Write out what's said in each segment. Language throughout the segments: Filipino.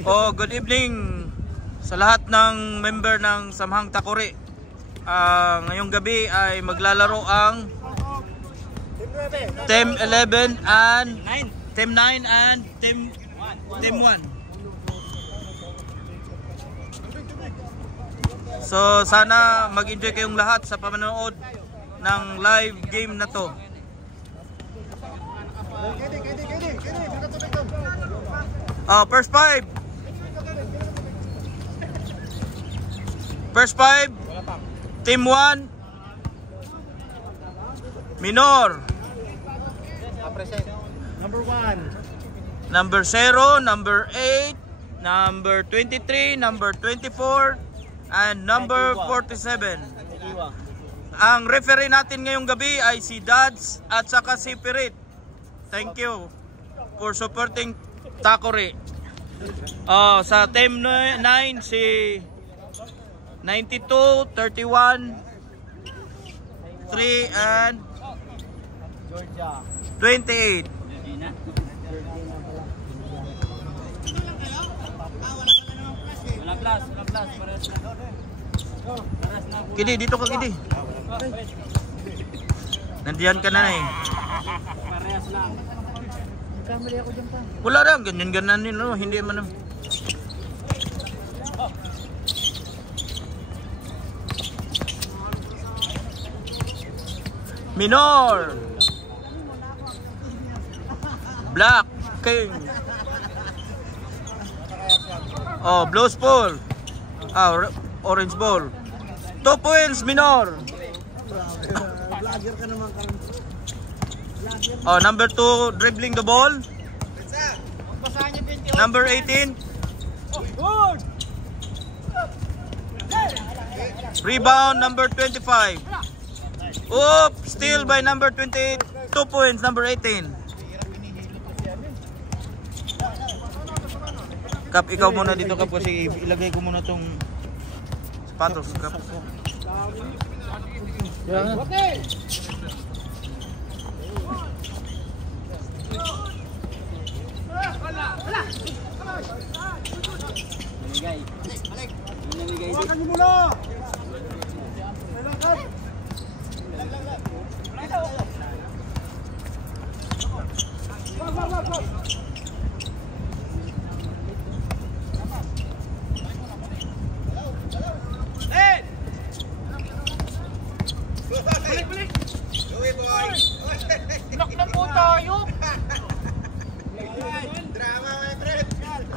Oh, good evening sa lahat ng member ng Samhang Takuri. Ngayong gabi ay maglalaro ang Team 11 and Team 9 and Team 1. So sana mag-enjoy kayong lahat sa pamanood ng live game na to. First five. First five. Team 1. Minor. Number 1. Number 0, number 8, number 23, number 24, and number 47. Ang referee natin ngayong gabi ay si Dads at saka si Pirit. Thank you for supporting Takuri. Sa team 9 si 92, 31, 3 and 28. Kidi, dito ka Kidi. Nandiyan ka na eh. Parehas lang. Kamali ako dyan pa. Wala lang, ganyan-ganyan din, no? Hindi man. Minor. Black King. Blues ball. Orange ball. 2 points, Minor. Vlogger ka naman ka. Number 2 dribbling the ball. Number 18. Rebound number 25. Steal by number 28. 2 points, number 18. Kap, ikaw muna dito Kap kasi ilagay ko muna tong sapatos Kap.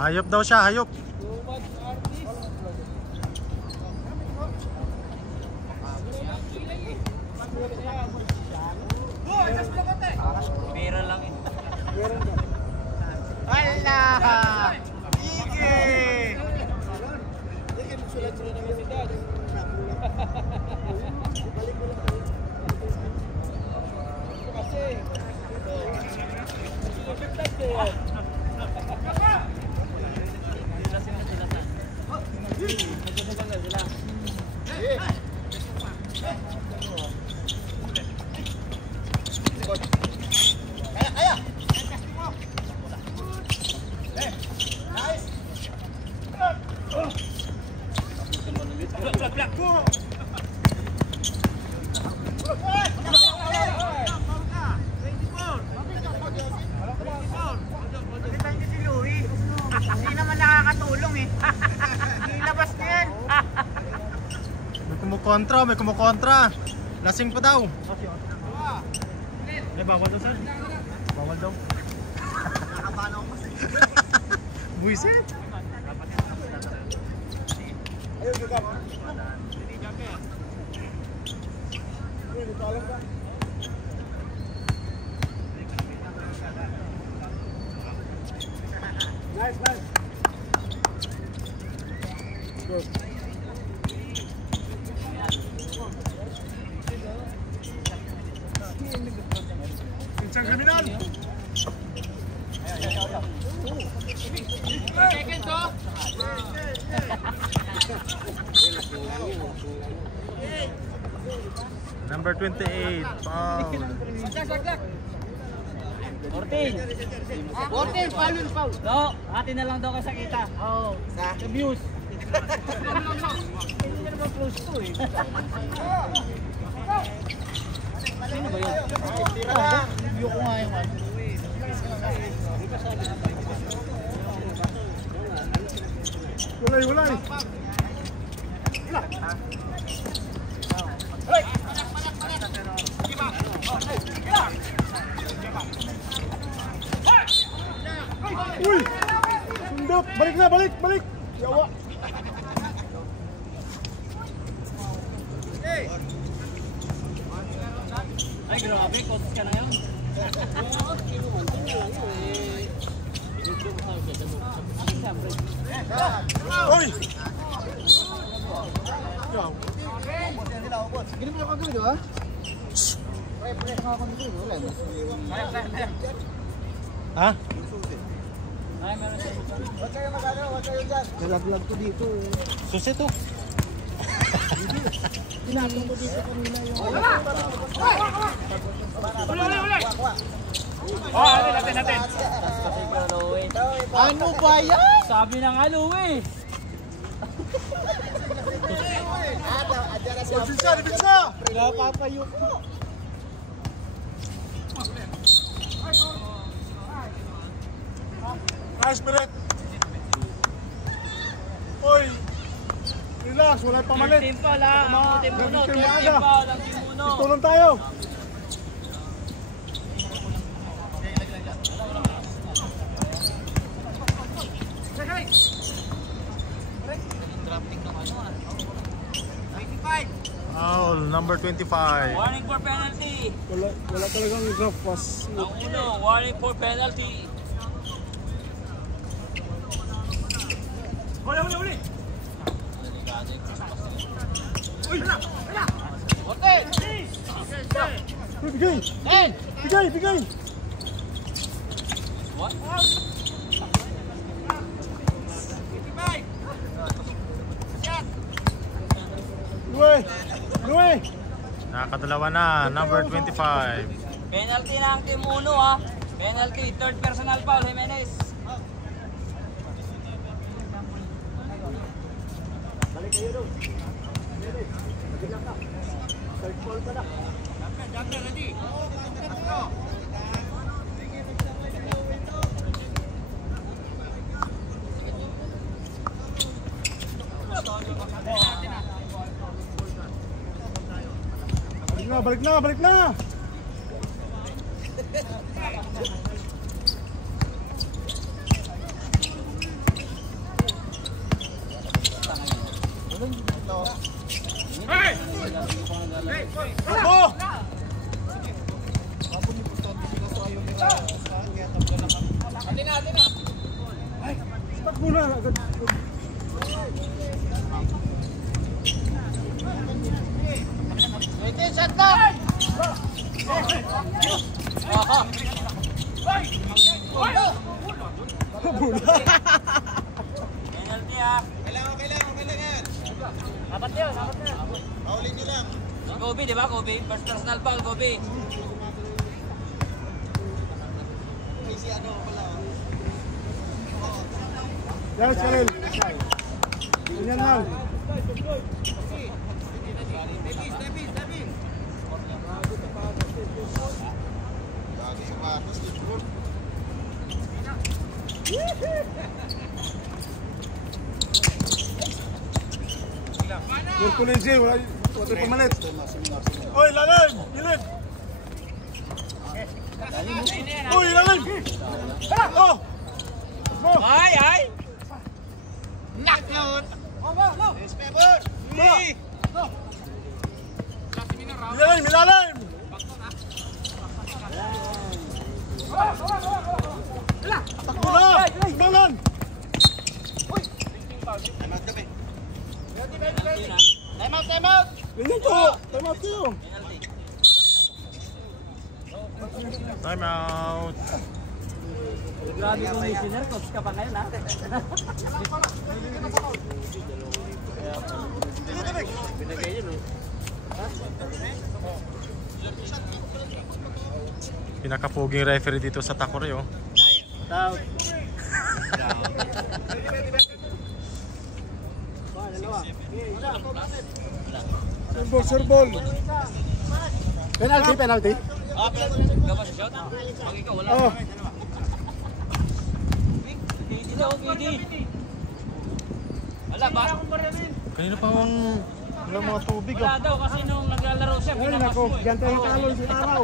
Hayop daw siya, hayop. Pera lang eh. Allah! Ige! Hindi naman nakakatulong eh. Ilabas niya yan. May kumukontra. Lasing pa daw. Bawal daw saan? Bawal daw. Nakabano ako kasi. Buisit. Ayun, gagam ha? Nice. Good. Pinsang kriminal. Seconds oh. Number 28. Foul. Saglag. 14, foul. No, atin na lang daw kasi kita. Oo. Sa views. Hindi na naman close to eh. Sino ba yun? Review ko nga yung ano. Wala. Uy! Sundot! Balik! Yawa! Ay, grabe, coach ka na yun. Uy! Yaw! Gini mo ako dito ha? Pre, ako dito. Wala. Ha? Ay, meron siya. Huwag kayo dyan. Nalaglag ko dito eh. Susi to. Tinatong ko dito kanina yung... Uli! Natin. Ano ba yan? Sabi ng ano eh. Ibigsa! Napapayok ko. Nice, Beret! Uy! Relax, wala pamalit. Team pa lang. Team Muno. Tulong tayo! Foul, number 25. Warning for penalty. Wala talagang graph pass. Ang uno, warning for penalty. Uli! Bigay! What? Luwe! Nakakadalawa na, number 25. Penalty na ang Team Uno ha. Penalty, third personal foul, Jimenez. Balik na! Oh! Atin na. Stop muna agad. Ito yung shot lock! Penalty ha. Kailangan. Apat yun. Paulin nyo lang. Kobe, di ba? Kobe. First personal foul, Kobe. May si ano pala. Yes, Khalil. Ganyan lang. Merkulis J, wala pamalit. Oy, lalim! Gilid! Uy, lalim! Oh! Mo! Ay! Knockout! Milalim! Takbo na! Balan! Time out! Ganyan to! Time out kayo! Time out! Grabe commissioner, coach ka pa ngayon ha. Binagay yun Pinakapuging referee dito sa Takore, oh. Tao. Serbol. Penalty, penalty. Ikaw ba sa shot? Pag ikaw, wala. Oh. KD daw, KD. Wala ba? Kanina pa wala mga tubig, Wala daw kasi nung naglalaro siya, Ay, pinabas nako. mo eh. Yan tayo talon sa araw.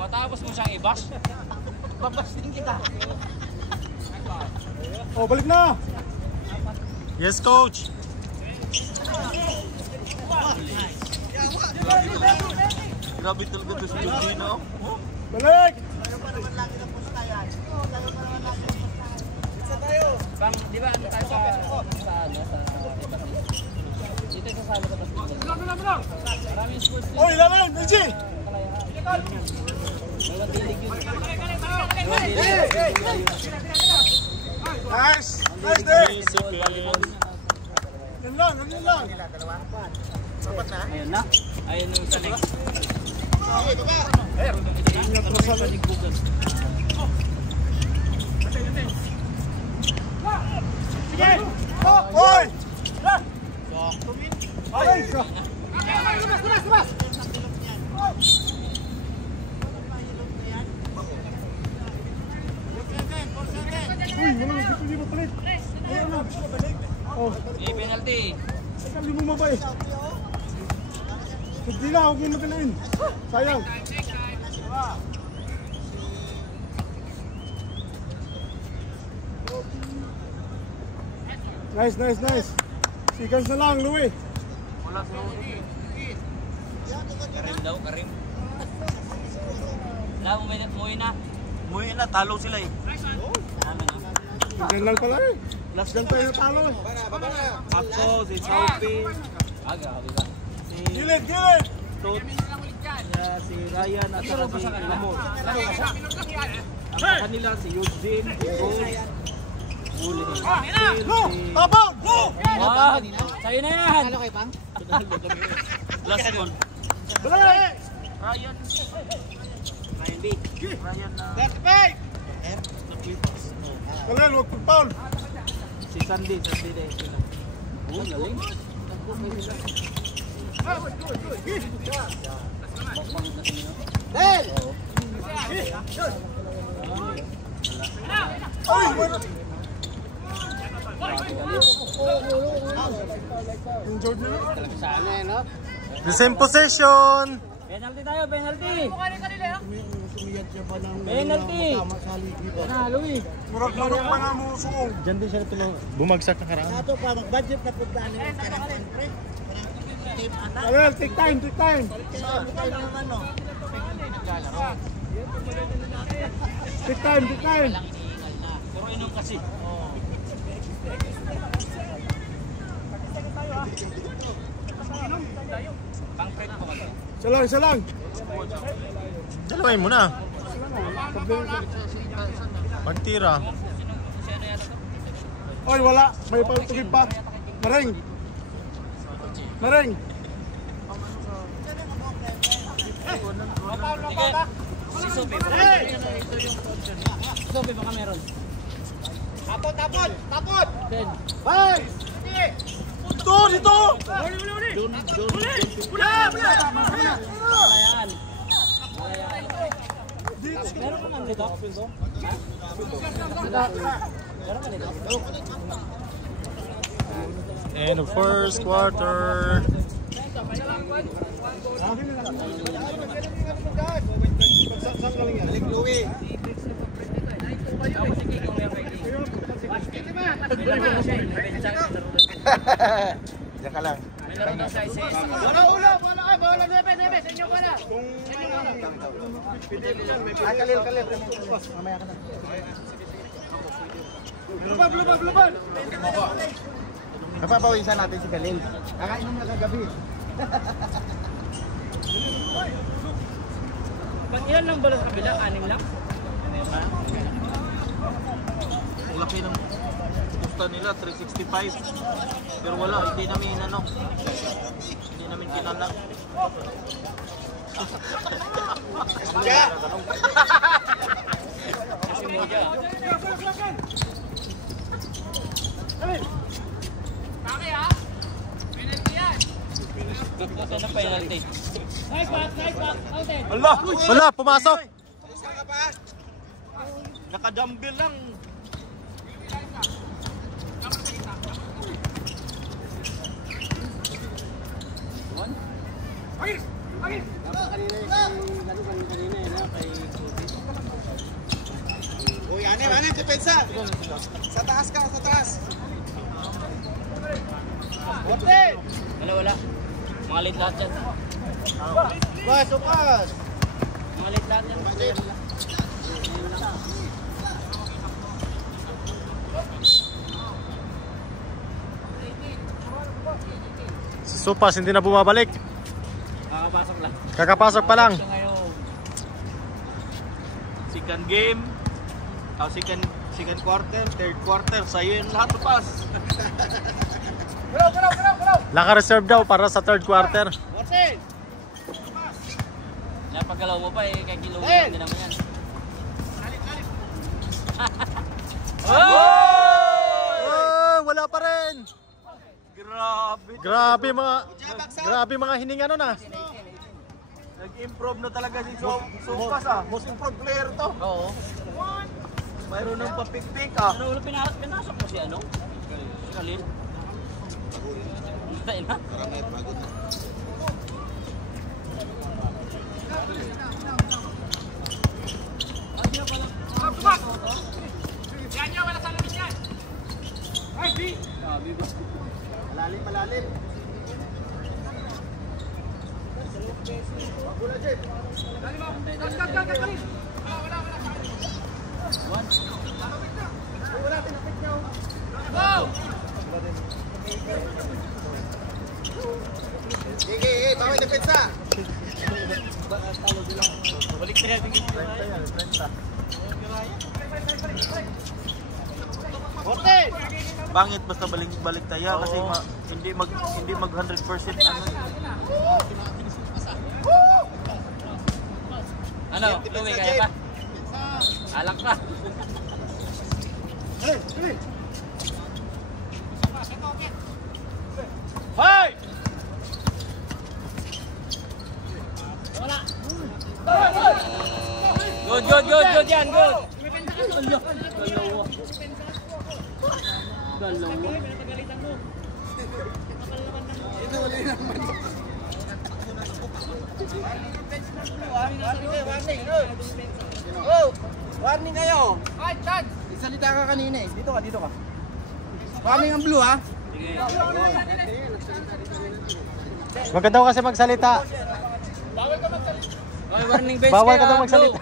Matapos mo siyang i-bash. Babas din kita. Oh, balik na. Yes, coach. Grabe talaga to si Jordino. Balik. Bang, di ba ano tayo sa dito sa sala sa basketball. Maraming sports din. Oh, ilalim. Easy. Nice. Nice day. Yan lang, yan lang. Ayun na. Ayun yung sa next. Hoy! Ay, ka. Uy, wala na, hindi mo palit. Ayun na. Oh, Penalty. teka, hindi mo mabay. Hindi na, huwag mo madaliin. Sayang. Nice, nice, nice. Seconds na lang, Louie. Wala si Rudy. Karim daw, Karim. Wala, umuwi na. Umuwi na, talo sila eh. Yan lang pala eh. Last gun tayo talo eh. Ako, si Chaupi, Aga, kabila. Gilid, gilid! si Ryan at saka si Lamor. At kanila si Eugene, Go! Tabaw! Go! Wag! Sa'yo na yan! Halo kay Pang? last one. Balik! Ryan B. Ryan na Kalel, huwag pag-foul. si Sandy din. Oh, galing. Del! Ay! Wala. Enjoyed nyo na? Sana eh, no? The same possession. Penalty tayo, penalty! Penalty! Panalo eh. Murag-murag pa nga mo suong. Diyan din siya tulong. Bumagsak na karaan. Ato pa, mag-budget na punta nila. Kalel, take time, take time. Take time, take time. Puro inom kasi. Pang-prep ko kasi. Isa lang, isa lang. Dalawain mo na. Pagtira. Oy, wala. May pagtugib pa. Maring. Maring. Sige. Si Sophie. Sophie, baka meron. Tapot, tapot! Tapot! Bye! Dito, dito! Ayan. Meron ka lang dito? Meron ka dito? End of first quarter. Balik, Louie! Diyan ka lang. Wala ulo! Wala ka! Wala nebe! Nebe! Sa inyo pala! Kalil, kalil! Mamaya ka na. Lubab, lubab, lubab! Napapawisan natin si Kalil. Kakainom na kagabi. Ilan lang ba sa kabila? 6 lang? Laki ng quota nila 365. Pero wala, hindi namin hindi namin kinanang. Kasi mo dyan. Gagbutan ng penalty. Allah! Wala, pumasok! Naka-dumbbell lang. Uy, aneh, depensa. Sa taas ka, sa taas. Wala. Mga late lahat yan. Pas. Mga late lahat yan. Si Sopas hindi na bumabalik. Kakapasok lang. Kakapasok pa lang. Ito ngayon. Second game. Second quarter, third quarter. Sa'yo yung lahat pas. Naka-reserve daw para sa third quarter. Napagalaw mo pa kay Kilo lang din naman yan. Oh, wala pa rin. Grabe. Grabe mga hininga nun ah. Nag-improve na talaga si Sopas Most improved player to. Oo. Mayroon ng papik-pik Ano ulit pinasok mo si ano? Si Khalil? Tayo na. Malalim. Sige, bawal depensa. Balik na yan. Bangit basta balik tayo kasi hindi mag 100% Ano? Lumi kaya pa? Alak ka. Hoy! Good yan, good. Dalawa. Warning kayo. Isalita ka kanina eh. Dito ka. Warning ang blue ha. Wag ka daw kasi magsalita. Okay, warning base Bawal ka daw magsalita.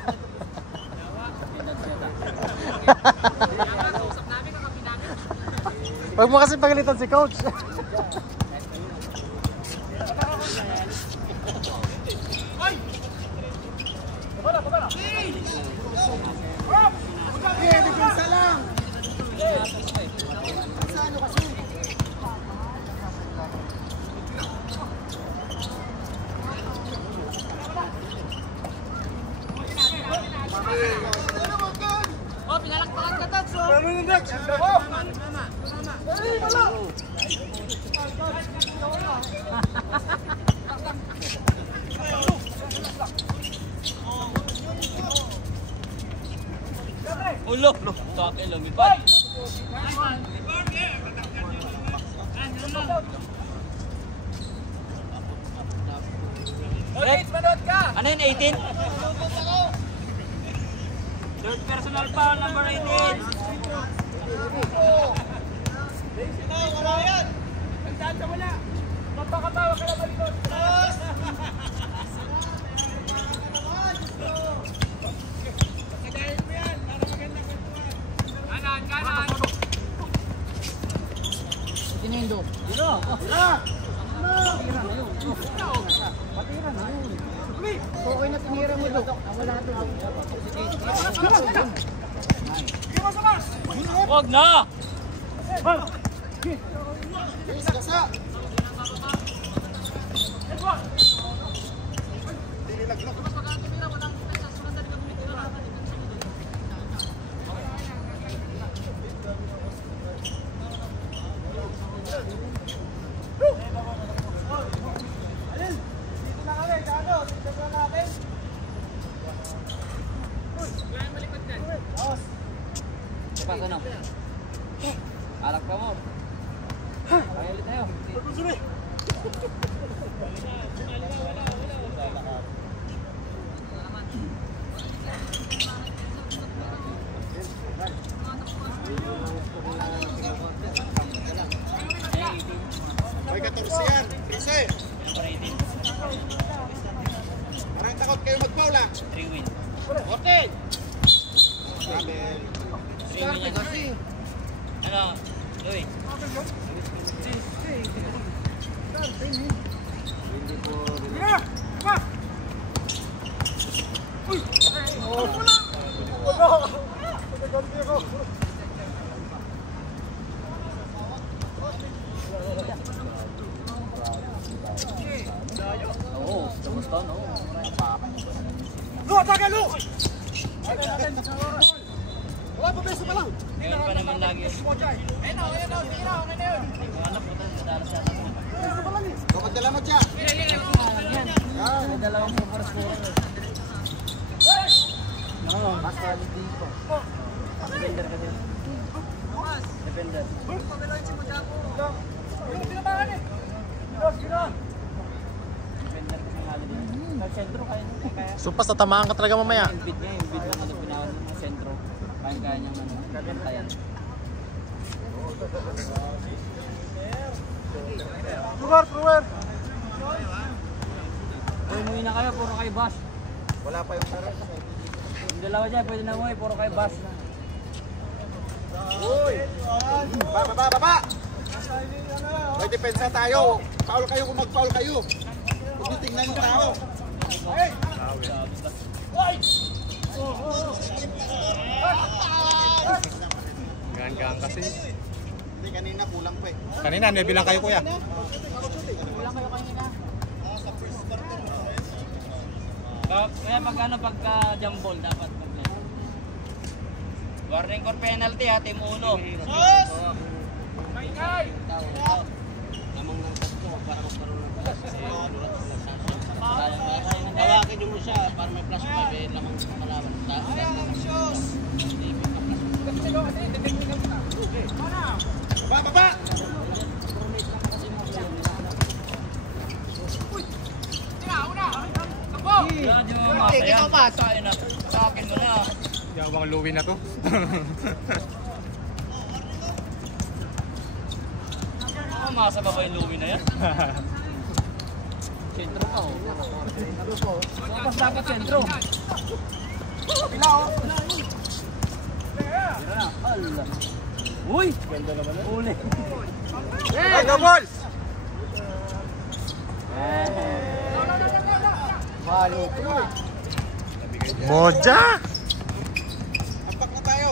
Wag mo kasi pagalitan si coach. Depensa lang. Oh, pinalakpakan ka Tats, oh. Ulo. Toke, lumipad. Ano yun, 18? Third personal foul, number 18. Magpakabawa ka na malikot. Tinindo. Dino. Patira na yun. Okay na tinira mo do. Wala to. Wag na. Pasok na. Alak pa mo. Kaya ulit tayo. May 14 yan. 13. Parang takot kayo mag-foul ah. 3 win. 14. Sabi. 3 win yan. Ano? Louie? Oo, gusto no. Wala pa beso pa lang. Ngayon pa naman lagi yun. Anak ko tayo, madalas yata. Dapat dala mo siya. May dalawang super scorer. Basta dito. Defender ka din. Defender. Defender kasi nga din. Sentro kaya nyo kaya. So pas tatamaan ka talaga mamaya. Yung bid niya, yung bid na pinawal ng sentro. Kaya niyang kaya. Lugar. Umuwi na kayo, puro kayo bash. Wala pa yung sarap. Yung dalawa dyan, pwede na umuwi, puro kayo bash na. Uy! Baba! May depensa tayo. Foul kayo kung mag-foul kayo. Huwag niyo tingnan yung tao. Gaan kasi. Hindi, kanina kulang pa eh. Kanina, may bilang kayo kuya. Kaya pagka jump ball, dapat complete. Warning for penalty ha, team 1. Sus! Maingay! Lamang ng tatlo para magkaroon ng plus. Tawakin nyo mo siya para may plus 5 eh, lamang malaman. Baba! Sa akin mo na. Yung bang Louie na to. Masa ba yung Louie na yan? Sentro pa oh. Tapos dapat sentro. Pila oh! Ala. Uy! Ganda naman na. Uli. Hey, double! Moja! Ampak na tayo!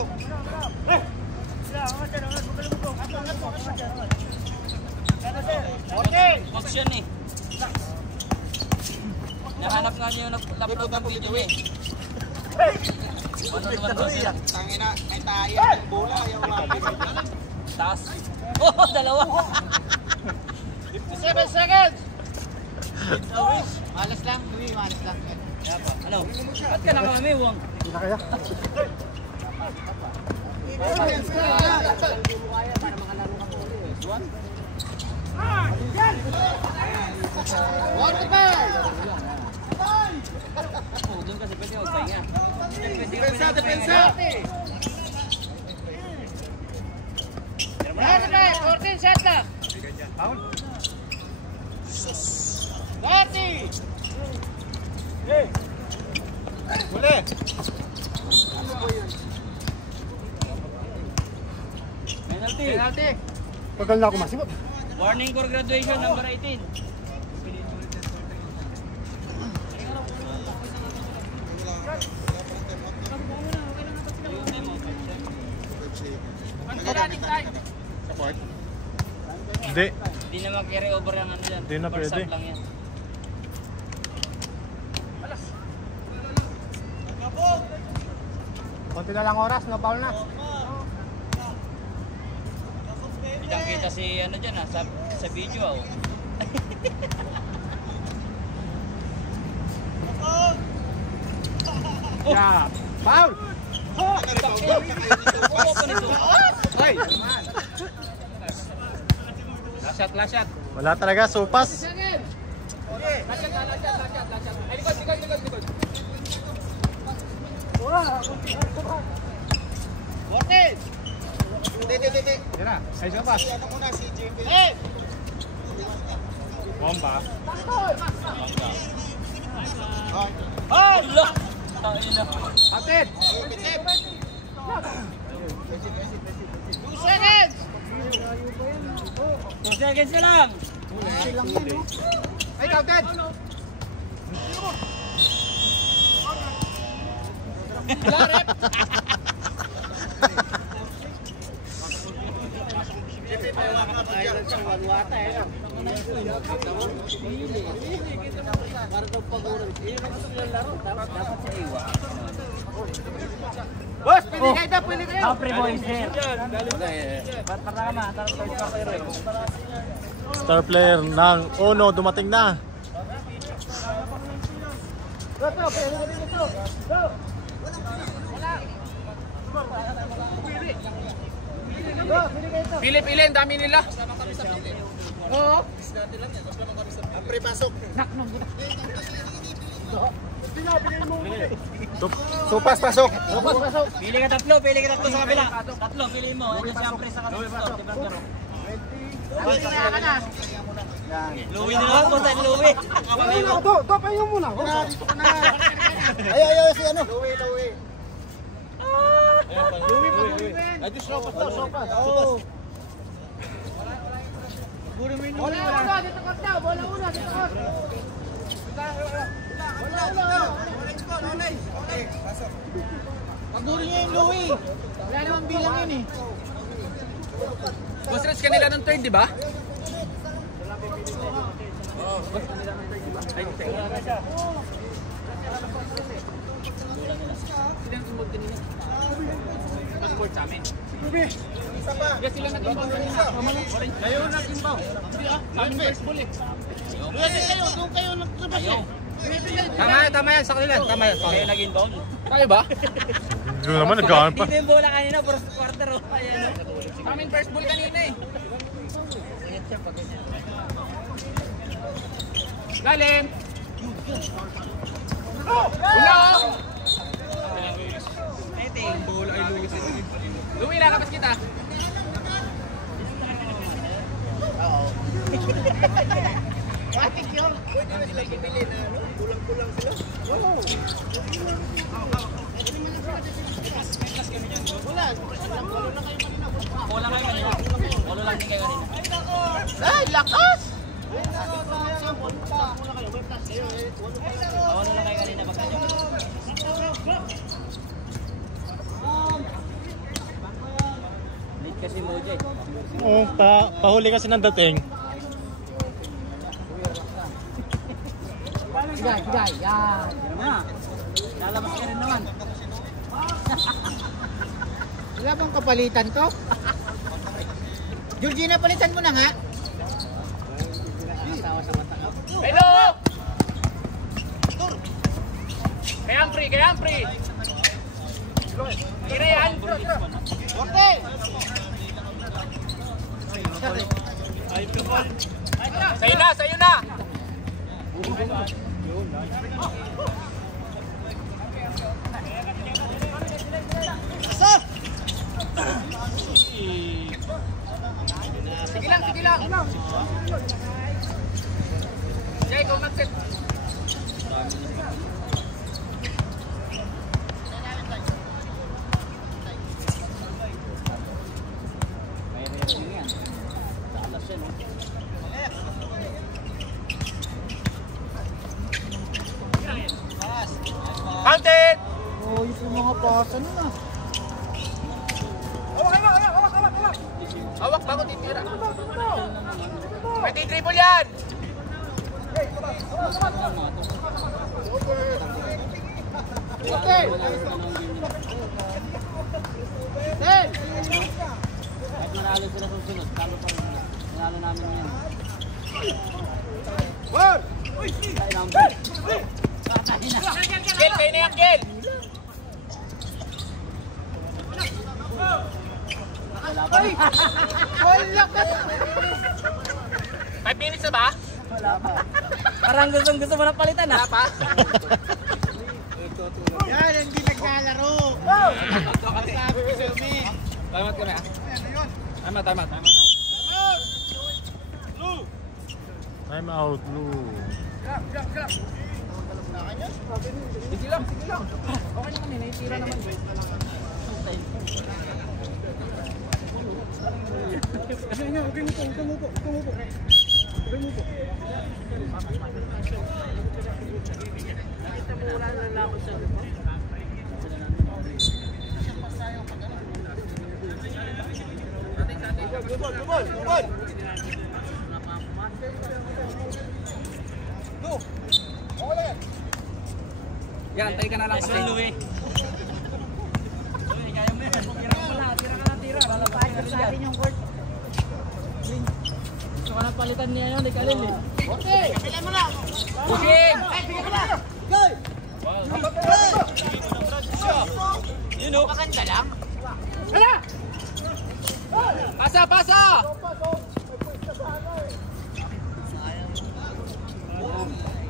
Box yan eh. Nahanap nga niyo yung laptop ng video eh. Ano naman box yan? Tangina, may tayo ang bola. Ayaw mabigay dyan. Taas. Oh, dalawa. 7 seconds! Malas lang, Louie, malas lang. Ano? Ba't ka nakamamiwang? Oh, doon kasi pwede magpahinga. Depensa! Cortin, shot lang. 30! Huli! Penalty. Tagal na ako masimot. Warning for graduation, number 18. fourth? Hindi. Hindi na mag-carry over yung ano yan. Hindi na First pwede. up lang yan. Konti na lang oras, no foul na. Kitang-kita si ano dyan sa video ah. Yeah. Foul! Ay! Last shot. Wala talaga, supas. Hindi. Tira, ay siya pa. Ano muna si JP? Bomba. Oh! Tangina. Atid! 2 seconds na lang. Ay, counted! Boss, pili kayo. Kapre boys here. Star player ng Ono dumating na. Pili, ang dami nila. Oo. Ang pre-pasok. Supas, pasok. Pili ka tatlo sa kabila. Tatlo, piliin mo. Ito siyempre sa kabila. Louie nila ako sa Louie. Papayo muna. Ay, si ano? Louie. Ay, di sopas daw, sopas. Oo. Bola una, dito ka daw. Bola una, dito ka. Okay, pasok. Pagurin niya yung Louie. Wala namang bilang yun eh. Boss Reds kanila ng third, di ba? Sila tumog kanina. Passport sa amin. Yes, sila nag-inbound kanina. Kayo nag-inbound. Sa amin first ball eh. Doon kayo nag-trabas eh. Tama yan sa kanila. Tama yan. Kayo nag-inbound. Tayo ba? Hindi naman nagkaan pa. Dito yung bola kanina, first quarter. Ayan o. Sa amin first ball kanina eh. Lalim! Ulo! Louie, lalabas kita. Bola kayo kanina. Bola lang din kayo kanina. Ay, lakas! Bola lang kayo kanina. Magkanyo. Late kasi Moje. Oo, pahuli kasi ng dating. Higay, yan. Lalabas ka rin naman. Wala bang kapalitan to? Georgina, palitan mo na nga. Hello! Kaya Ampri. Kira yan. Orte! Sa'yo na! Sige lang. Jay, go mag-set. Counted! Oh, yung mga pasa na. Hawak bago dito. yan! Kahit manalo sila susunod, talo pa rin. Manalo namin yan. Ay, number. Gil, kayo na yan, Gil! Wala pa. 5 minutes na ba? Wala pa. Parang gusto mo na palitan ha? Wala pa? Yan, hindi nagkalaro. Sabi ko sa umi. Timeout kami ha? Timeout. Time out, Lou. Sige lang. Okay na kami, naitira naman. Yan, tayo ka na lang kasi. Louie. Kaya mo yan. Tira. Lalapay ka sa atin yung court. Gusto ka na palitan niya yun, di kalil eh. Kapilan mo na. Pushing! Bigyan mo na. Yun o. Maganda lang. Pasa!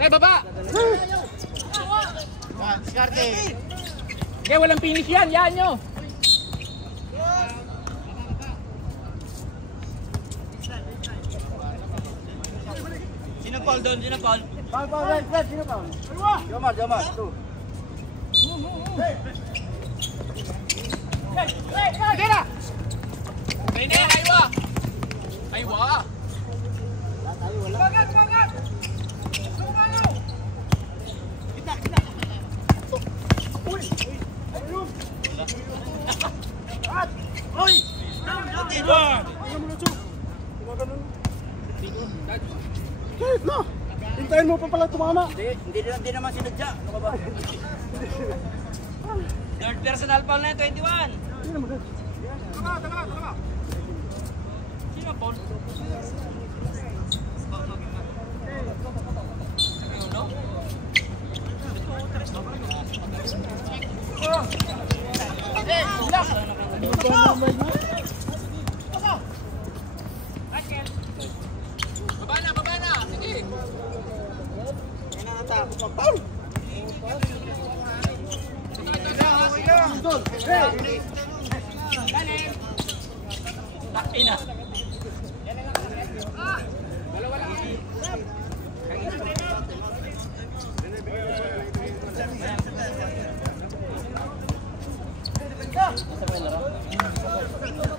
Baba! Diskarte. Kaya walang finish yan nyo. Sino call doon? Sino call? Sino pa? Jamal. Two. Sige na! Pwede, aywa! Bagat! Kahit na! Hintayin mo pa pala tumama. Hindi naman sinadya. Ano ka ba? Third personal foul na yun, 21. Tama. Sino foul? Baba na! Sige! Laki na.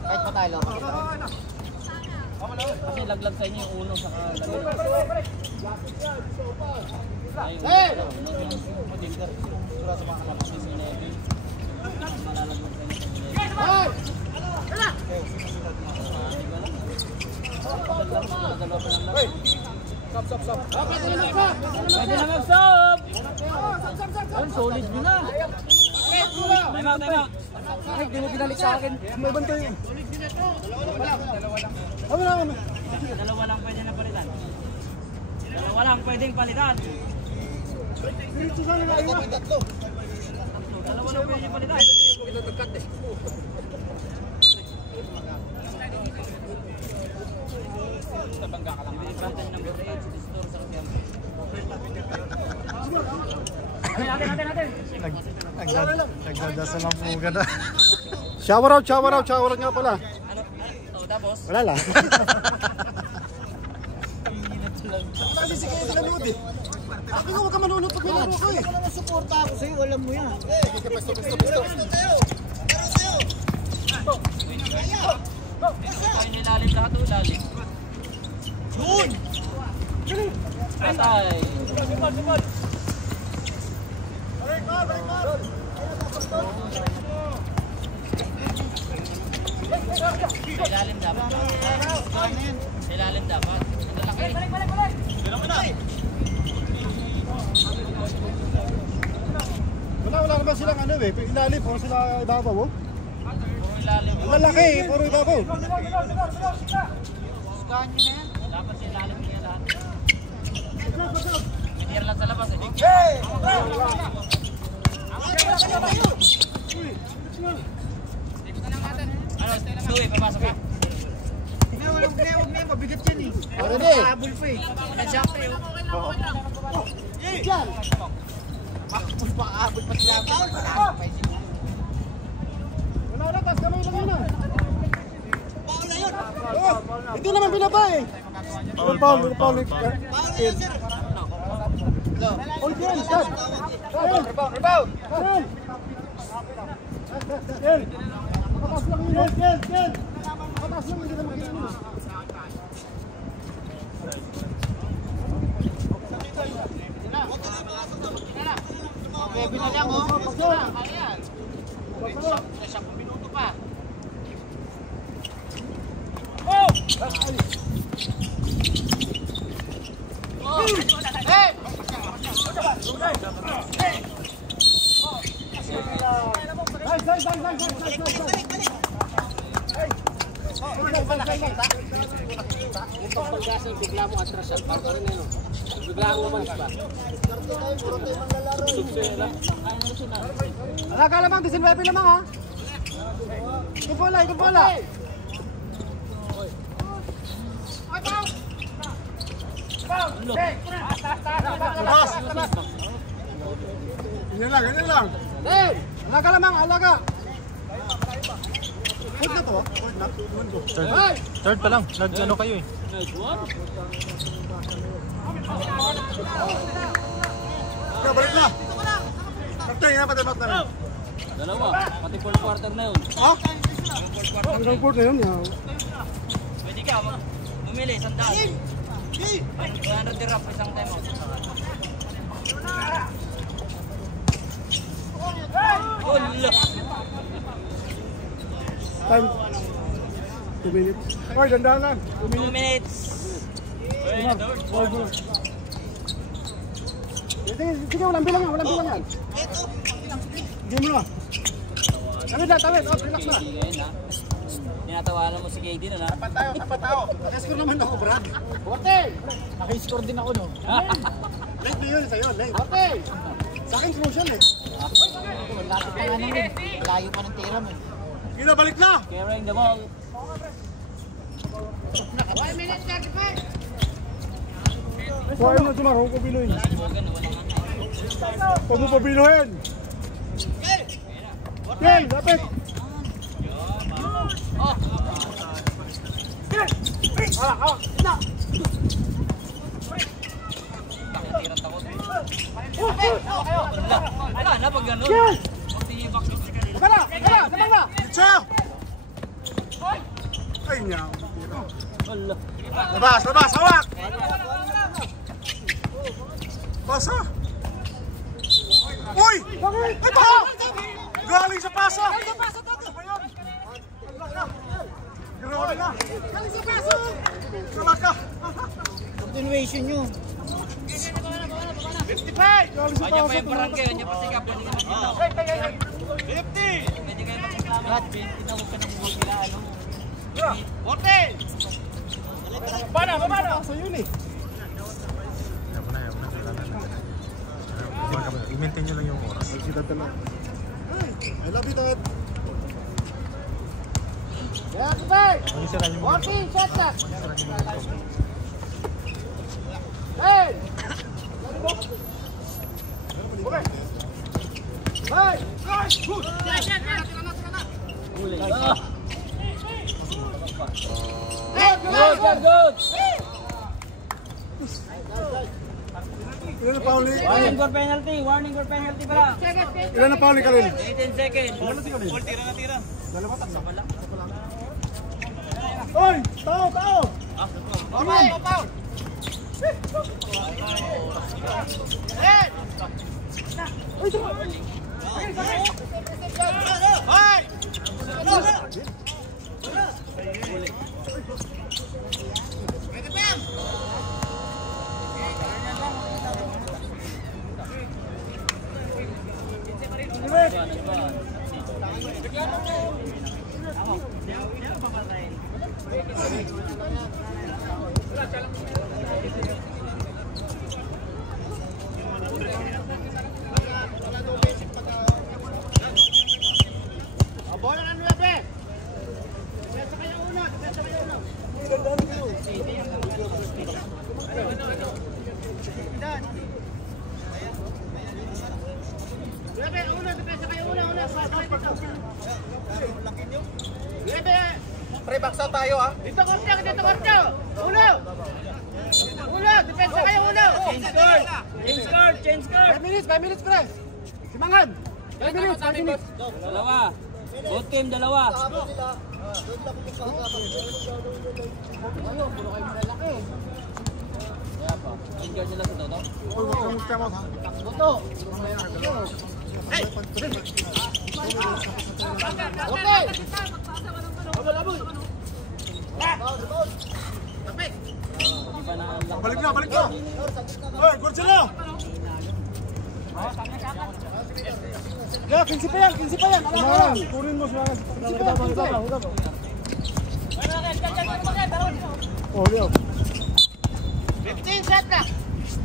Kahit pa tayo lang. Kasi laglag sa inyo yung uno sa kalagay. Hey! Pwede na mag-sub! Ayun, solid yun na. Time out. Ay, di mo binalik sa akin. May bantay yun. Dalawa lang. Dalawa lang pwede na palitan. Dalawa lang pwedeng palitan. Dito sana na iwa. Dalawa lang pwede palitan. Tabangga ka lang. Brandon number 8, si Distor sa Rosiam. Nagdadasal ang puga na. Shower out nga pala. Ano? Tapos? Wala lang. Kasi sige, nanood eh. Ako huwag ka manonood pag nanood ko eh. Wala na suporta ako sa'yo, alam mo yan. Kain nilalim lahat o lalim? Yun! Patay! Ilalim dapat. Ilalim dapat. Ito lang Wala naman silang ano eh, ilalim, puro sila ibabaw oh. Ang lalaki eh, puro ibabaw. Sukahan nyo na yan. Dapat siya lalim niya lahat. Pinir lang sa labas eh. Ano, Stewie, papasok ka. Huwag na yung mabigat yan eh. Ready? Habol pa eh. Nag-jump eh. Diyan! Paabot pa sila. Wala na, tas kamay lang yun ah. Oh, hindi naman binaba eh. Paul. Oh, diyan, stop. Rebound. Yan. Makatas lang yun. Yan. Makatas lang, hindi naman kinano. Bebe na lang oh. Kaya yan. Isang minuto pa. Oh! Hey! Kung pagkasal, bigla mo atras yan. Parang rin yun. Bigla mo naman ba? Alaga lamang, 19 lamang ha. Ikot bola. Ganyan lang. Hey! Alaga lamang, alaga. Hold na to ha? Hold na. Third pa lang. Nag-ano kayo eh. Balik na. Kaptay, patay. Dalawa, pati fourth quarter na yun. Ha? Hanggang fourth na yun. Pwede ka, bumili, sandaan. 100 dirham isang time out. Wala. Time. 2 minutes. Oy, dandahan lang. 2 minutes. Sige, walang bilang yan. Game mo na. Tawid. Relax na. Tinatawanan mo si KD na na. Tapat tao. Naka-score naman ako, Brad. Orte! Naka-score din ako no. Late na yun sa'yo, late. Orte! Sa akin, crucial eh. Lapit pa nga naman. Malayo pa ng tira mo. Kino, balik na! Carrying the ball. 1 minute, 35! Huwag mo tumaro, huwag ko binuhin. Huwag mo pa binuhin! Okay, lapit! Wala na pag gano'n. Sabang na! Ditsa! Ay niya. Labas! Hawak! Pasa! Uy! Ito! Galing sa pasa! Grabe na! Galing sa pasa! Salak ka! Continuation nyo. 55! Galing sa Kanya pa pasa! yung barangay, kanya pa sikap. 50! Pwede kayo magreklamo. 20 na huwag ka nang bumila. 40! Bana! Sa yun eh! I-maintain nyo lang yung oras. I love you, Dad! Ang isa lang yung mga Hey! Hey! Good! Ilan na pauli? Warning for penalty pala. Ilan na pauli, Kalil? 18 seconds. Dalawa taksa. Oy! Tao! Foul! Pre, baksa tayo ha. Dito korte. Ulo, depensa kayo ulo. Change card. 5 minutes, pre. Simangan. 5 minutes. Dalawa. Both team, dalawa. Kaya pa. Injured nila sa Toto? Toto. Okay. Balik na. Hoy, kursi lang. Ya, 15 pa yan. Alam. Kunin mo siya. Oh, yo. 15 shot na.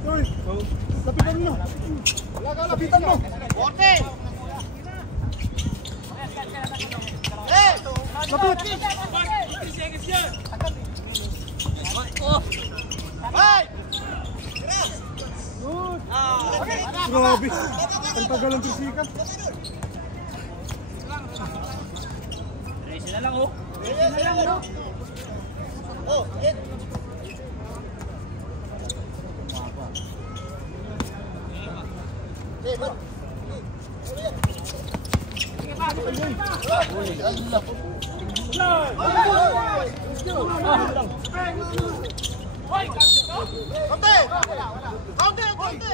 Uy, lapitan mo. Lapitan mo. Korte. Lapit. Hey! Grabe. Ang tagal ng pisika. Race na lang, oh. Konti!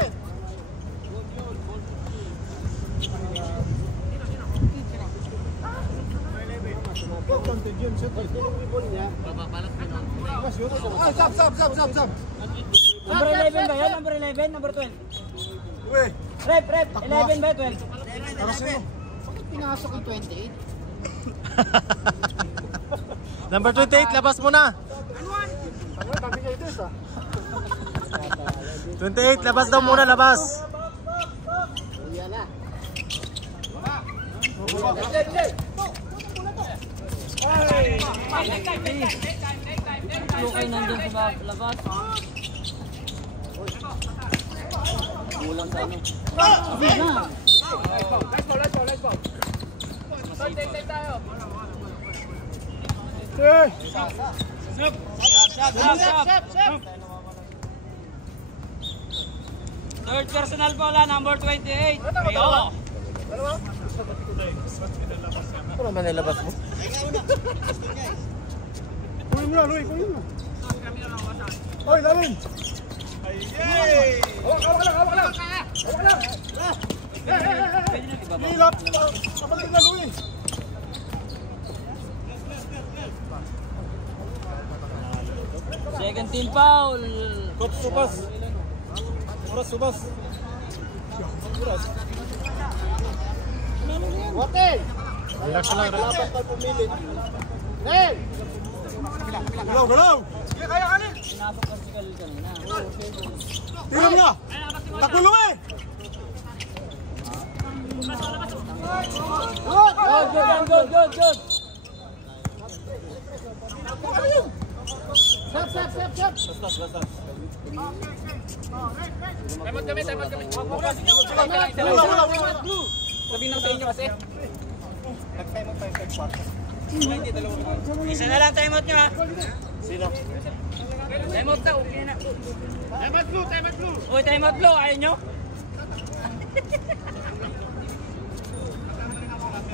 Stop. Number 11 ba yan? Number 11? Number 12? Uy, Rep, 11 ba? 12? Pinasok yung 28. Number 28, labas mo na. 28, labas daw muna, labas. Yan na. Lukay nandun sa labas. Kulang sa ano. Third personal bola, number 28. Ayo. Ano naman nilabas mo? kunin mo na, Luy, kunin mo. Hoy, Lalin. Hawak lang. Hilap. Kapatid na, Luy. Second team foul. Coach, subas. Oras, subas. Korte! Relax lang, relax. Hey! Galaw. Kaya kanin. Pinasok vertical kanina. Tingnan mo. Takbo, Luy. Good. Stop! Timeout kami. Wala. Sabihin lang sa inyo kasi. Isa na lang timeout nyo ha. Sino? Timeout na, okay na. Timeout blue! Uy, timeout blue, ayaw nyo?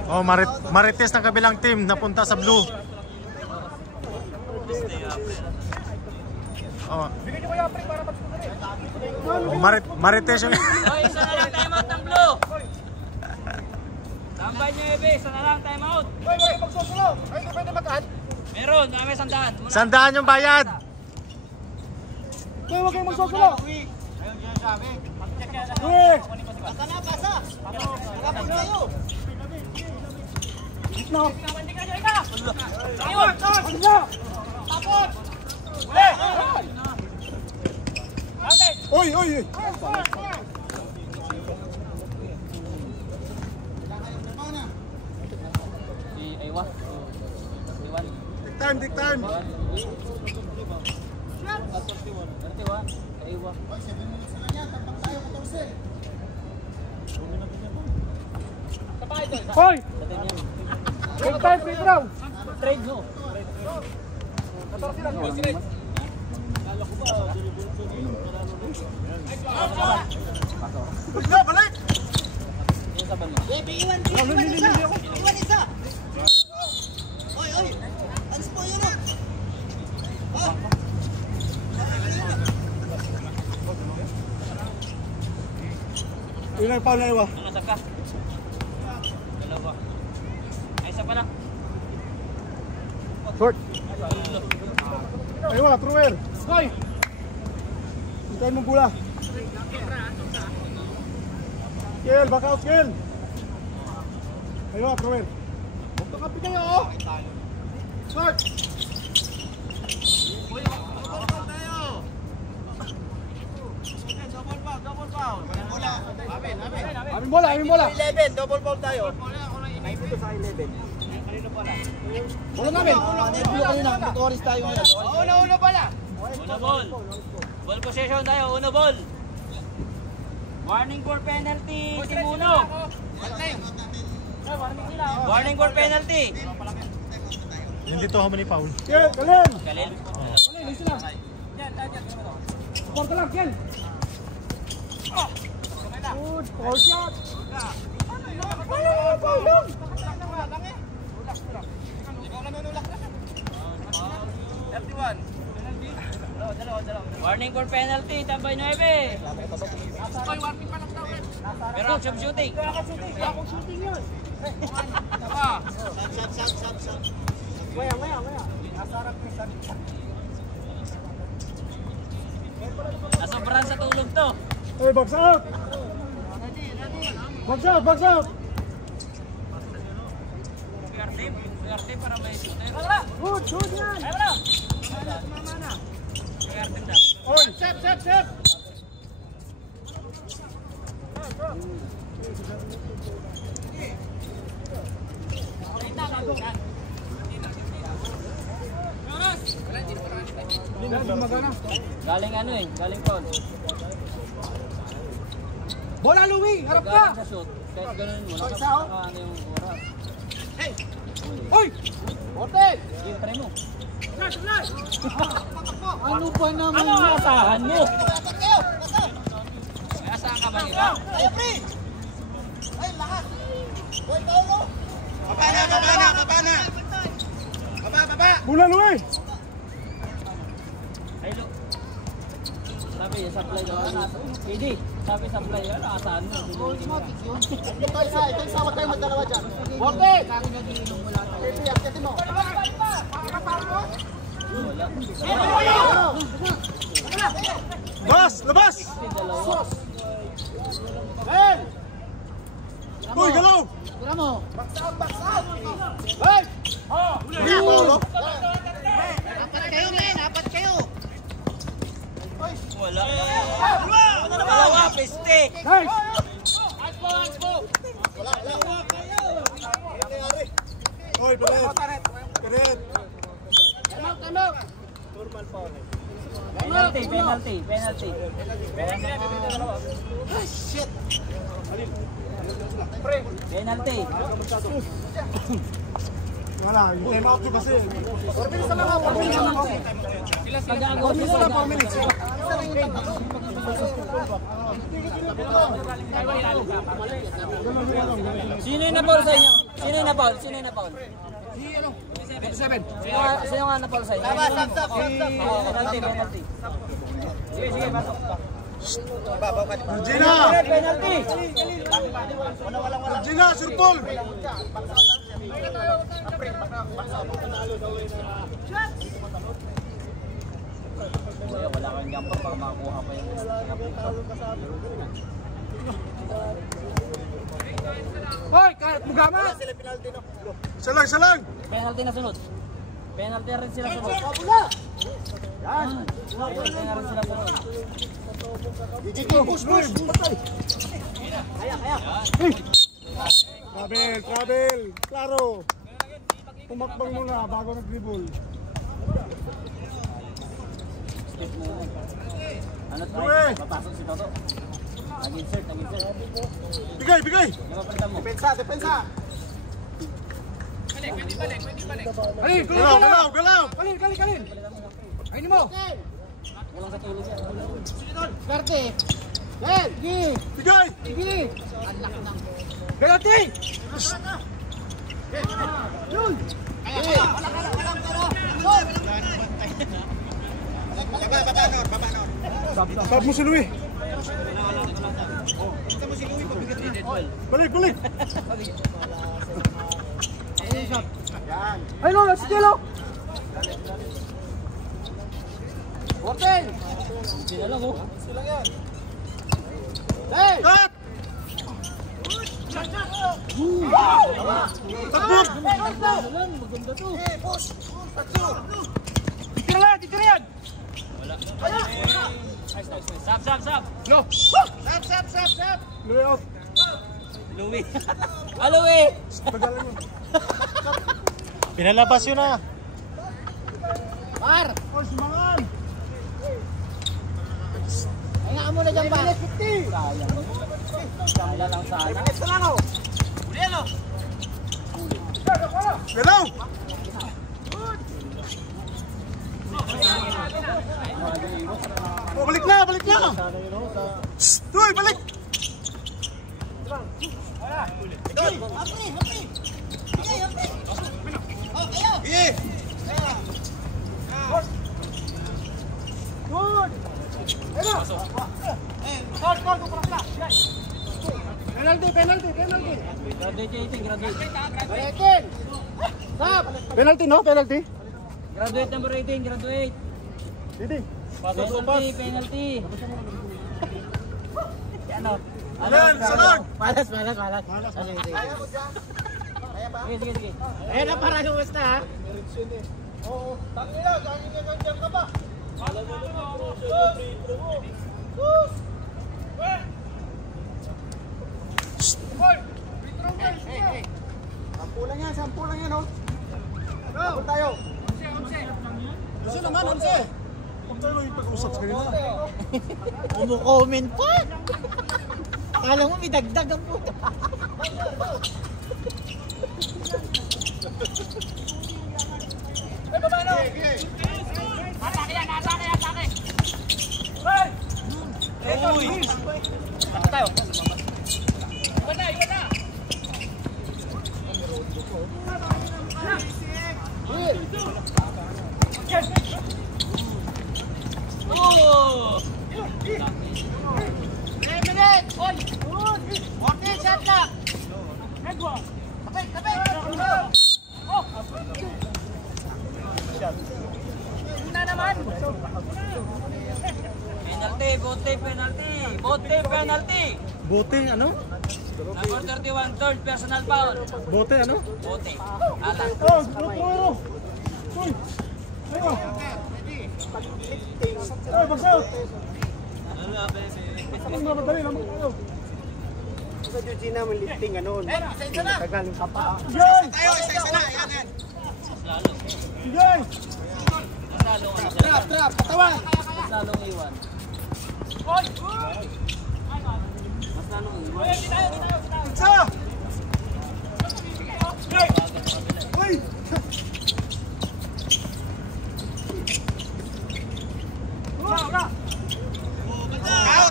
Oh, Marites ng kabilang team napunta sa blue. Oh. Marites yung Uy, isa na lang timeout ng blue. Tambay nyo, Ebe, isa na lang timeout. Hoy, magsusulo. Ay, hindi pwede mataan. Meron, may sandaan. sandaan yung bayad. Hoy, huwag kayong magsusulo. Ayun dyan sabi. Pag-check yan. Uy. Basta na, basa! Malapit kayo! Gitna. Tapos! Gitna. Tapos! Oy. Si 31. Take time, take time. 31. Kaiwa. Oy, 7 minutes na lang yan. Tampang tayo, 14. Hoy! Take time, free throw! Trade no. Balik, balik! Yung sa banda. Iwan isa. Oy, oy. Alis po yun. Ilan pa na iwa? Nasag ka. Dalawa. Ay, isa pa lang. Short! Aywa, thrower! Hoy! Hintayin mo bola. Skill, back out, skill! Aywa, thrower! Magpakapi kayo, oh! Short! Aming bola, aming bola! 11, double ball tayo. Bola namin! Oris tayo ngayon. Una ball. Ball possession tayo. Una ball. Warning for penalty. Team Uno. Warning for penalty. Hindi to how many foul? Skill, galing! Kalil. Galing, listen lang! Support ka lang, Ken! Good, foul shot! Warning for penalty. Tambay 9. Pero shot shooting. Shooting yun! Nasobrahan sa tulog to. Hey, box out! Box out, box out! PRT para may shooter. Good, shoot yan! PRT dapat. Oy! Set, set, set! Galing ano eh, galing foul. Bola, Louie! Harap ka! Galing sa shoot. Kahit ganun mo, Isa, oh. ano yung oras. Oy! Yung try mo. Ano ba naman? Ano ang asahan mo? Asahan ka ba nila? Tayo, free. Ay, lahat. Boy, Paulo. Baba na, baba na, baba na! Baba, baba! Bola, Louie! Ay, look. Sabi, supply daw. PD, sabi supply. Ano, asahan mo? Ito isa, wag kayong magdalawa dyan. Bote! Baby, akyatin mo. Labas! Labas! Ben! Uy, galaw! Box out, box out! Hey! Hindi, Paulo. Apat kayo, men. Apat kayo. Wala. Dalawa, peste. Nice! Uy, Beret! Beret! Penalty, penalty, penalty. Shit! Penalty. Wala, yung time out yun kasi. 4 minutes na lang ako, 4 minutes na lang ako. Pag-agaw 4 minutes na, 4 minutes. Sino yung na-foul sa inyo? Sino yung na-foul? Sino yung na-foul? 57. Sino nga na-foul sa inyo? Stop. Penalty, penalty. Sige, sige, pasok. Gina! Penalty! Gina, surpol! Wala kang jumper para makakuha pa yung Hoy, kahit mugama! Isa lang! penalty na sunod. Penalty na rin sila sunod. Yan! Penalty na rin sila sunod. Push! Travel! Klaro! pumakbang muna bago nag-dribble. Step mo. Ano tayo? Uy! Papasok si Toto. Nag-insert. Bigay, bigay! Napapalitan mo. Depensa. Kalin, galaw! Kalin! Ayun mo! Walang sa tulog yan. Karte! Len! Bigay! Sige! Galati! Yun! Baba, Nor. Sab mo si Louie. Balik! Ay, no, si Kilo! Wortel! Sila lang oh. Hey! Cut! Takbog! Maganda to. Titira yan! Sab. No! Sap! Louie out! Louie. Louie! Pagalan mo. Pinalabas yun na. Par! O, sumangan! Ay mo na dyan ba? Kala lang sana. Galaw! Oh, balik na! Tuy, balik! Good! Penalty! Graduate! Stop! Penalty, no? Penalty? Graduate number 18, graduate. Didi. Penalty. Ano? Ayan, salag! Malas. Sige. Ayan na, para yung basta, ha? Oo. Tangina, ganyan ka ba? Sampu lang yan, oh. Go tayo. 11 naman, 11. Huwag tayo lang ipag-usap sa kanila. Umu-comment pa. Akala mo may dagdag ang puta. Ay, baba na. Uy! Takot tayo. Iwan na! Oh! 3 minutes! Oy! Morty, shot lang! Kapit! Una naman! Penalty! Bote, ano? Number 31, third personal foul. Bote, ano? Bote. Alan. Oh, ano? Uy! Ano? Ay, bagsaut! Ano nga madali naman kayo? Sa Juji naman lifting, ano? Isa na! Tagaling ka pa. Yay! Tayo, isa na. Yan. Slalom. Yay! Trap, patawan. Slalom iwan. Mas lalong iwan. Isa! Uy!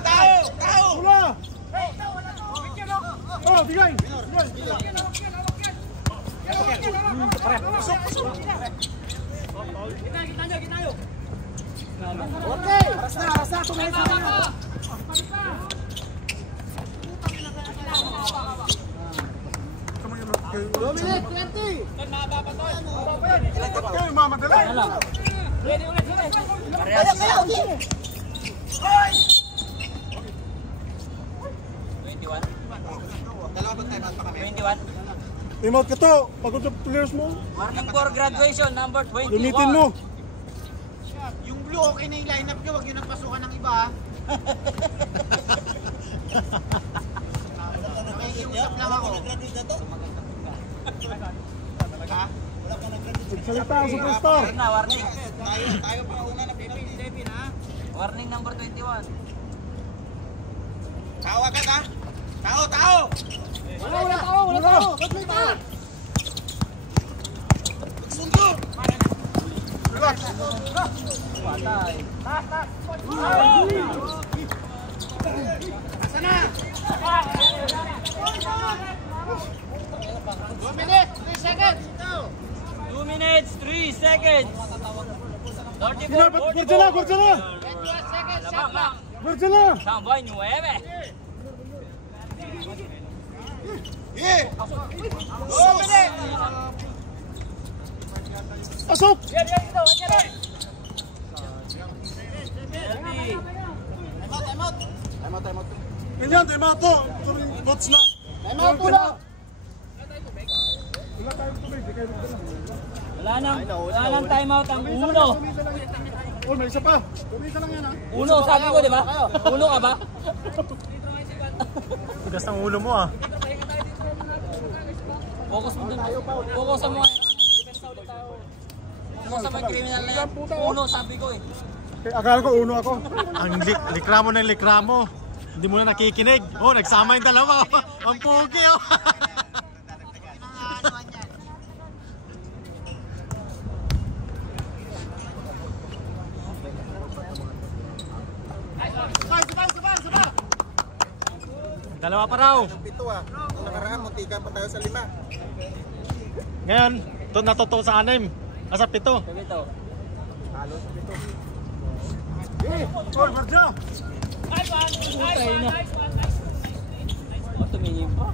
Tao! Wala! Oh, bigay! Okay! Aras na. Kumain sa akin. 2 minutes, 20! Okay, mamadali! Ready ulit! Kaya! 21. Timot ka to! Pagod na players mo! Warning for graduation, number 21. Gamitin mo! Yung blue, okay na yung lineup nyo. Huwag yun ang pasukan ng iba, ha? Nakikiusap lang ako. Salita ang superstar. Na, warning. Tayo pa una na pinag-Devin ha. Warning number 21. Tao agad ha. Tao. Wala tao. Sundo. Relax. Patay. Sana. 2 minutes, 3 seconds. 2 minutes, 3 seconds. 34, 44. Gurjala. 21 seconds, shot clock. Gurjala. Sampai 9. Yeah. 2 minutes. Pasok. Time out. Ganyan, time out po. Bots na. Time out muna. Wala tayong tubig. Di kayo Wala nang timeout ang uno. Oh, may isa pa. Tumisa lang yan ha. Uno, sabi ko, di ba? Uno ka ba? Tigas ng ulo mo ah. Focus mo dun. Focus sa mga Focus sa mga criminal na yan. Uno, sabi ko eh. Akala ko uno ako. Ang likramo ng likramo. Hindi mo na nakikinig. Oh, nagsama yung dalawa. Ang pugi oh. Dalawa pa raw. Pito ha. Nung nakaraan, muntikan pa tayo sa 5. Ngayon, natuto sa 6. Nasa 7. Ito. Halo sa 7. Oh, Marja. Tayo na. Oh, tumingin pa.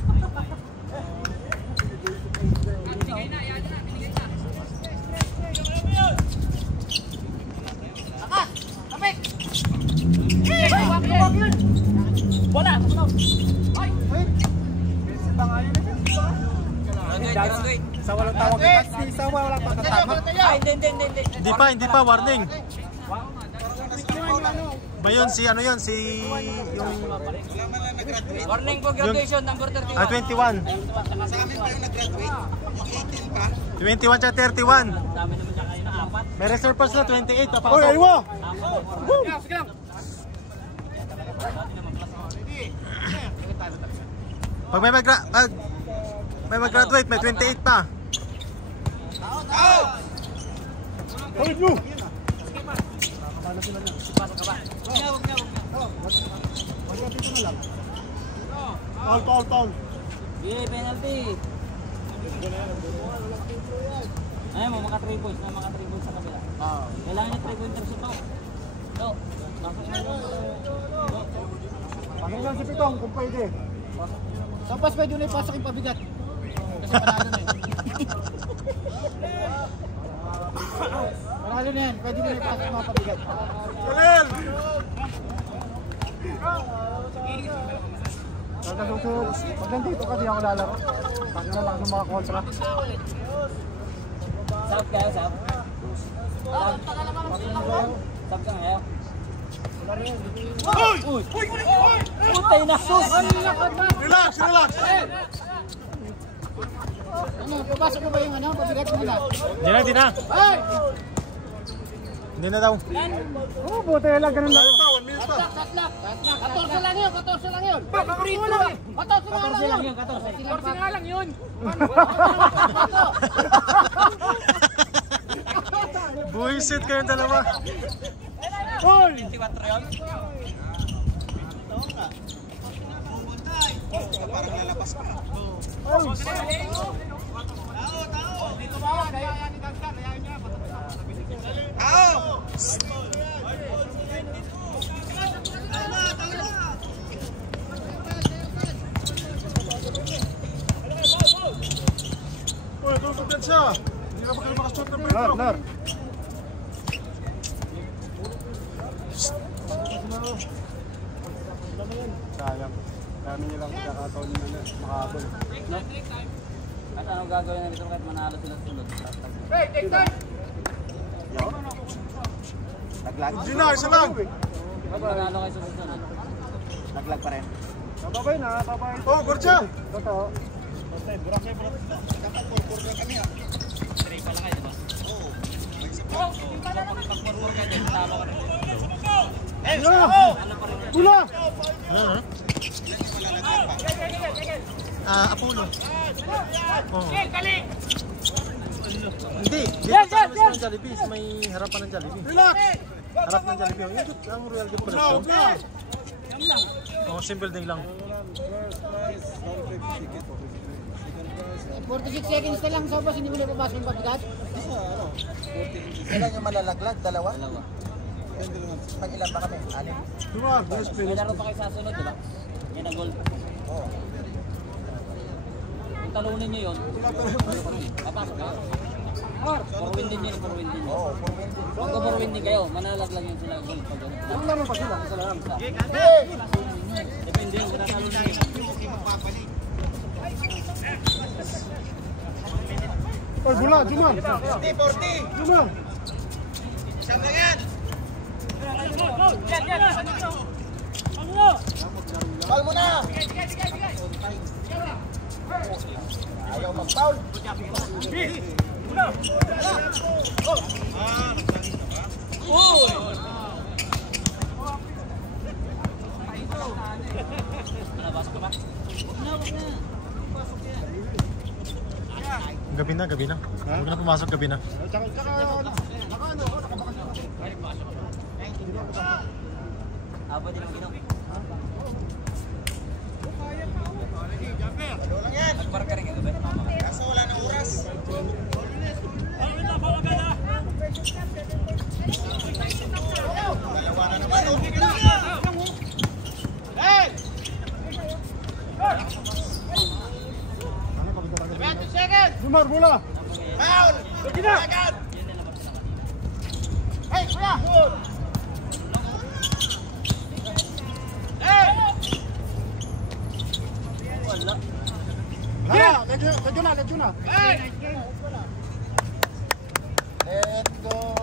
Wala! Graduate. Sa walang tawag kita. Sa walang patatama. Ay, hindi. Hindi pa, warning. Ba yun, si ano yun, si yung Warning for graduation, number 31. 21. Sa amin pa yung nag-graduate. Yung 18 pa. 21 siya 31. Dami naman siya kayo na 4. May reservers na 28 Oh, papasok. aywa. Sige lang. Pag may mag-graduate, may 28 pa. Tawid mo. Foul. Yeah, penalty. Ay mo, mga 3 points sa kabila. Kailangan niya 3 pointers ito. Ito. Pagin lang si Pitong kung pwede. Tapos pwede na ipasok yung pabigat. Kasi panalo na yun. Panalo na yan. Pwede na ipasok yung mga pabigat. Kalil! Pag nandito ka, di ako lalaro. Kasi na lang ng mga kontra. Sab kayo, sab. Sab ka ngayon. Uy! Putay na! Relax! Ano, papasok mo ba yung pabigat mo na? Hindi na. Ay! Hindi na daw. Oh, buti lang ganun lang. 1 minute pa. 14 lang yun. 14 lang yun. 14 lang yun. 14 nga lang yun. Buisit kayong dalawa. Hoy! 24 yun? Parang lalabas ka. Tao! Hoy, confident siya. Hindi ka pa kayo makashoot ng pwede. Nar. Sayang. Dami nilang kakataon nila na makahabol. No? At anong gagawin na dito kahit manalo sila sunod? Naglag. Hindi na, isa lang. Pag manalo kayo sa sunod. Naglag pa rin. Babay na, babay. Oh, Gorcha! Totoo. Dapat purpur ka kami ha. 3 pa lang kayo, diba? Bola! Ano? Apollo. Oh. Hindi. Dito sa labas ng Jollibee. Sa may harapan ng Jollibee. Relax! Harap ng Jollibee. Ang Royal Good Collection. Oh, simple din lang. 46 seconds na lang, Sobos, hindi mo na papasok yung pabigat. Kailan yung malalaglag? Dalawa? Pag ilan ba kami? Anim? Diba? Yes, May please. laro pa kayo sa sunod, di ba? Yan ang goal. Oo. Kung talunin nyo yun, papasok ka. For win din yun, for win din yun. Oo, Pag for win din kayo, manalaglag yun sila goal. Pag ano. Ano naman pa sila? Isa lang. Depende yun, kung talunin nyo. Oy, bola, Juman! 40! Juman! Siyam na yan! Foul mo na! Ayaw mag-foul! Gabi na, gabi na. Huwag na pumasok, gabi na. Tsaka, nakabaka siya. Aba din ang ginaw. Ano lang yan? Nagparka rin ka ba? Kaso wala na oras. Dalawa na naman. Hey! Jumar, bola! Foul! Sige na! Agad! Hey, kuya! Hey! Wala. Hala, medyo na. Hey! Let's go!